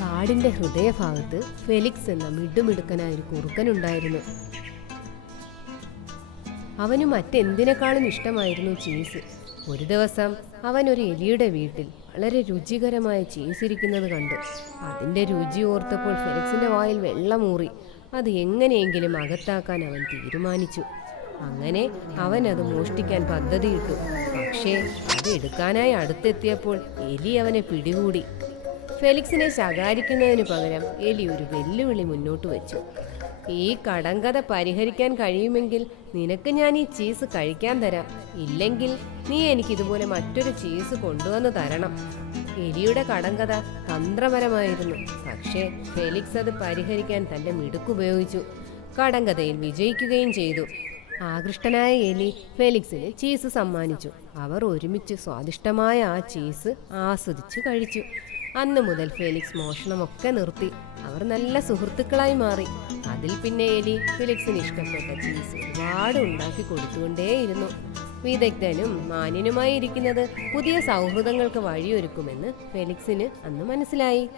കാടിന്റെ ഹൃദയഭാഗത്ത് ഫെലിക്സ് എന്ന മിടുമിടുക്കനായ ഒരു കുറുക്കനുണ്ടായിരുന്നു. അവന് മറ്റെന്തിനേക്കാളും ഇഷ്ടമായിരുന്നു ചീസ്. ഒരു ദിവസം അവൻ ഒരു എലിയുടെ വീട്ടിൽ വളരെ രുചികരമായ ചീസ് ഇരിക്കുന്നത് കണ്ടു. അതിന്റെ രുചി ഓർത്തപ്പോൾ ഫെലിക്സിന്റെ വായിൽ വെള്ളമൂറി. അത് എങ്ങനെയെങ്കിലും അകത്താക്കാൻ അവൻ തീരുമാനിച്ചു. അങ്ങനെ അവൻ അത് മോഷ്ടിക്കാൻ പദ്ധതിയിട്ടു. പക്ഷേ അത് എടുക്കാനായി അടുത്തെത്തിയപ്പോൾ എലി അവനെ പിടികൂടി. ഫെലിക്സിനെ ശകാരിക്കുന്നതിന് പകരം എലി ഒരു വെല്ലുവിളി മുന്നോട്ട് വെച്ചു. ഈ കടങ്കഥ പരിഹരിക്കാൻ കഴിയുമെങ്കിൽ നിനക്ക് ഞാൻ ഈ ചീസ് കഴിക്കാൻ തരാം. ഇല്ലെങ്കിൽ നീ എനിക്ക് ഇതുപോലെ മറ്റൊരു ചീസ് കൊണ്ടുവന്ന് തരണം. എലിയുടെ കടങ്കഥ തന്ത്രപരമായിരുന്നു. പക്ഷേ ഫെലിക്സ് അത് പരിഹരിക്കാൻ തന്റെ മിടുക്കുപയോഗിച്ചു. കടങ്കഥയിൽ വിജയിക്കുകയും ചെയ്തു. ആകൃഷ്ടനായ എലി ഫെലിക്സിന് ചീസ് സമ്മാനിച്ചു. അവർ ഒരുമിച്ച് സ്വാദിഷ്ടമായ ആ ചീസ് ആസ്വദിച്ചു കഴിച്ചു. അന്ന് മുതൽ ഫെലിക്സ് മോഷണമൊക്കെ നിർത്തി. അവർ നല്ല സുഹൃത്തുക്കളായി മാറി. അതിൽ പിന്നെ എലി ഫെലിക്സിന് ഇഷ്ടപ്പെട്ട ചീസ് ഒരുപാട് ഉണ്ടാക്കി കൊടുത്തുകൊണ്ടേയിരുന്നു. വിദഗ്ധനും മാന്യനുമായി ഇരിക്കുന്നത് പുതിയ സൗഹൃദങ്ങൾക്ക് വഴിയൊരുക്കുമെന്ന് ഫെലിക്സിന് അന്ന് മനസ്സിലായി.